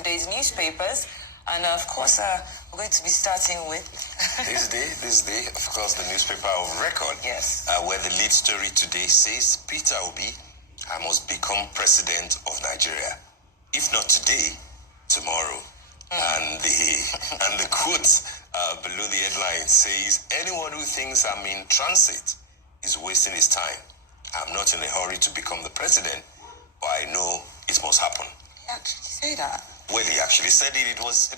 today's newspapers. And of course, we're going to be starting with... this day, of course, the newspaper of record. Yes. Where the lead story today says, Peter Obi must become president of Nigeria. If not today, tomorrow. And the quote below the headline says, anyone who thinks I'm in transit is wasting his time. I'm not in a hurry to become the president, but I know it must happen. He actually say that? Well, he actually said it. It was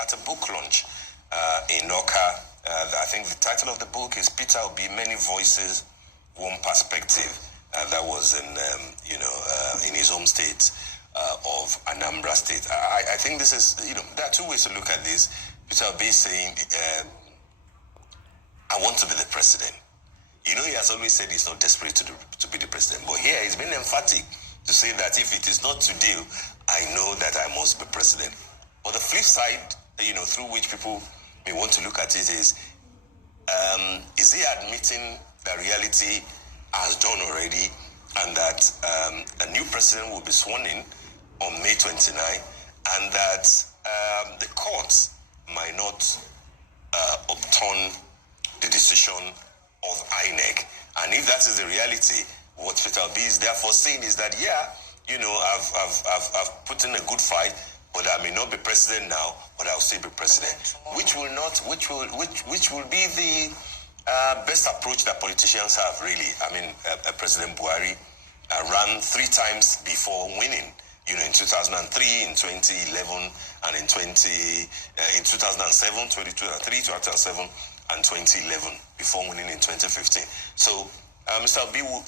at a book launch in Noka. I think the title of the book is Peter Obi, Many Voices, One Perspective. That was in his home state of Anambra State. I think this is, there are two ways to look at this. Peter Obi is saying, I want to be the president. He has always said he's not desperate to be the president. But here he's been emphatic to say that if it is not today, I know that I must be president. But the flip side, through which people may want to look at it is he admitting that reality has done already and that a new president will be sworn in on May 29 and that the courts might not upturn the decision of INEC. And if that is the reality, what Peter Obi is therefore saying is that, I've put in a good fight, but I may not be president now, but I'll still be president. Which will be the best approach that politicians have, really. I mean, President Buhari ran 3 times before winning. In 2003, in 2011, and in 2007, 2003, 2007, and 2011 before winning in 2015. So Mr. Obi won't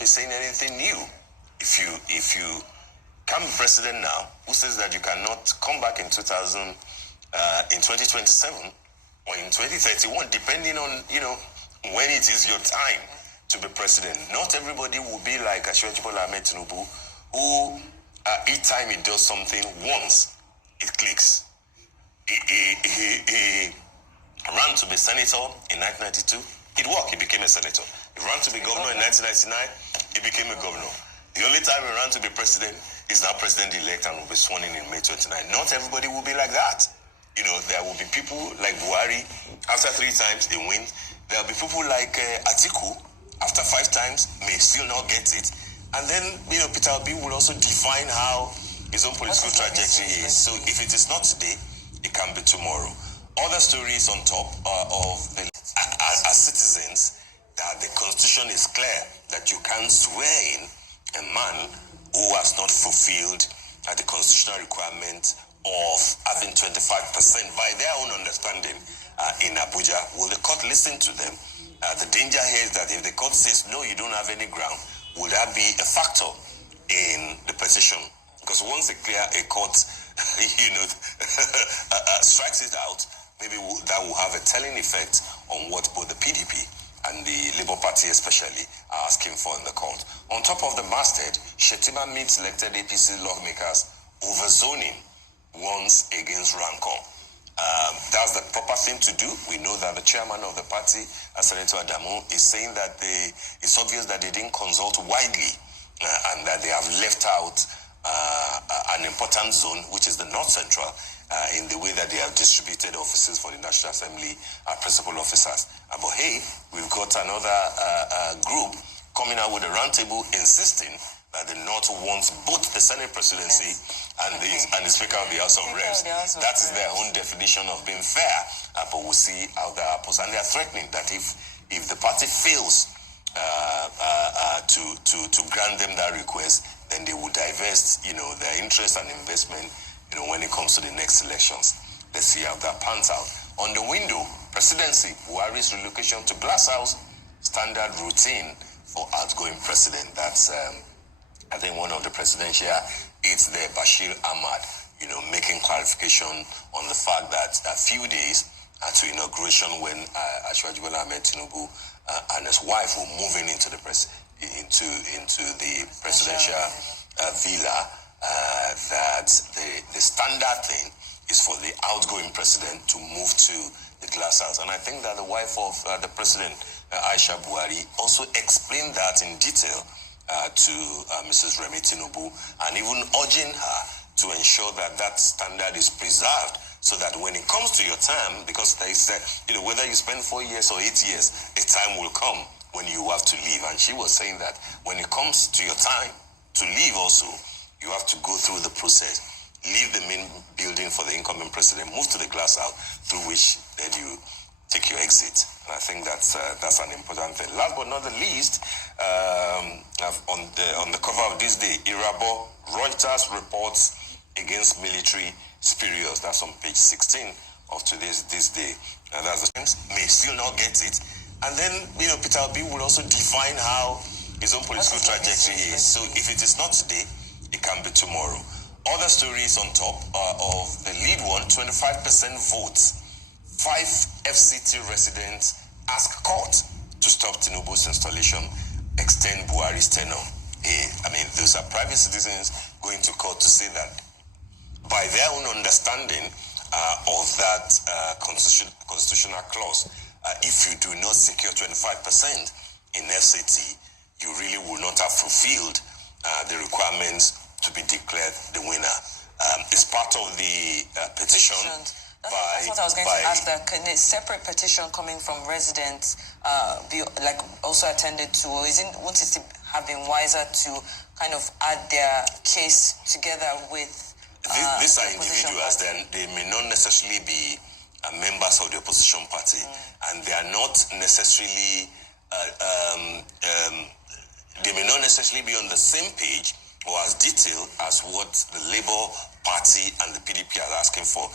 be saying anything new. If you come president now, who says that you cannot come back in 2027 or in 2031, depending on when it is your time to be president. Not everybody will be like Asiwaju Bola Ahmed Tinubu, who each time he does something once, it clicks. He ran to be senator in 1992. It worked. He became a senator. He ran to be governor in 1999. He became a governor. The only time he ran to be president is now president-elect and will be sworn in May 29. Not everybody will be like that. There will be people like Buhari. After 3 times, they win. There will be people like Atiku. After 5 times, may still not get it. And then, Peter Obi will also define how his own political trajectory is. So if it is not today, it can be tomorrow. Other stories on top of the as citizens, that the Constitution is clear that you can't swear in a man who has not fulfilled the constitutional requirement of having 25% by their own understanding in Abuja. Will the court listen to them? The danger here is that if the court says, no, you don't have any ground, will that be a factor in the petition? Because once a court, strikes it out, maybe that will have a telling effect on what both the PDP and the Labour Party especially are asking for in the court. On top of the masthead, Shettima meets elected APC lawmakers over zoning once against rancor. That's the proper thing to do. We know that the chairman of the party, Senator Adamu, is saying that it's obvious that they didn't consult widely and that they have left out an important zone, which is the North Central, in the way that they have distributed offices for the National Assembly principal officers. But hey, we've got another group coming out with a roundtable insisting that the North wants both the Senate presidency and the Speaker of the House of Reps. That is their own definition of being fair, but we'll see how that happens. And they are threatening that if the party fails to grant them that request, then they will divest, their interest and investment, when it comes to the next elections. Let's see how that pans out. On the window, presidency, Buhari's relocation to Glass House, standard routine for outgoing president. That's, I think, one of the presidential aides there, Bashir Ahmad, making clarification on the fact that a few days to inauguration when Asiwaju Bola Ahmed Tinubu and his wife were moving into the presidential villa, that the standard thing is for the outgoing president to move to the Glass House. And I think that the wife of the president, Aisha Buhari, also explained that in detail to Mrs. Remi Tinubu, and even urging her to ensure that that standard is preserved, so that when it comes to your term, because they said, whether you spend 4 years or 8 years, a time will come when you have to leave. And she was saying that when it comes to your time to leave also, you have to go through the process. Leave the main building for the incoming president, move to the glass house, through which then you take your exit. And I think that's an important thing. Last but not the least, on the cover of this day, Irabo, Reuters reports against military spurious. That's on page 16 of this day. And that's the may still not get it. And then, Peter Obi will also define how his own political trajectory is. So if it is not today, it can be tomorrow. Other stories on top of the lead one, 25% votes. 5 FCT residents ask court to stop Tinubu's installation, extend Buhari's tenure. Those are private citizens going to court to say that by their own understanding of that constitutional clause, if you do not secure 25% in FCT, you really will not have fulfilled the requirements to be declared the winner. It's part of the petition. That's what I was going to ask. Can a separate petition coming from residents be also attended to, or wouldn't it have been wiser to kind of add their case together with? These are individuals. Then they may not necessarily be members of the opposition party, and they are not necessarily. They may not necessarily be on the same page or as detailed as what the Labour Party and the PDP are asking for.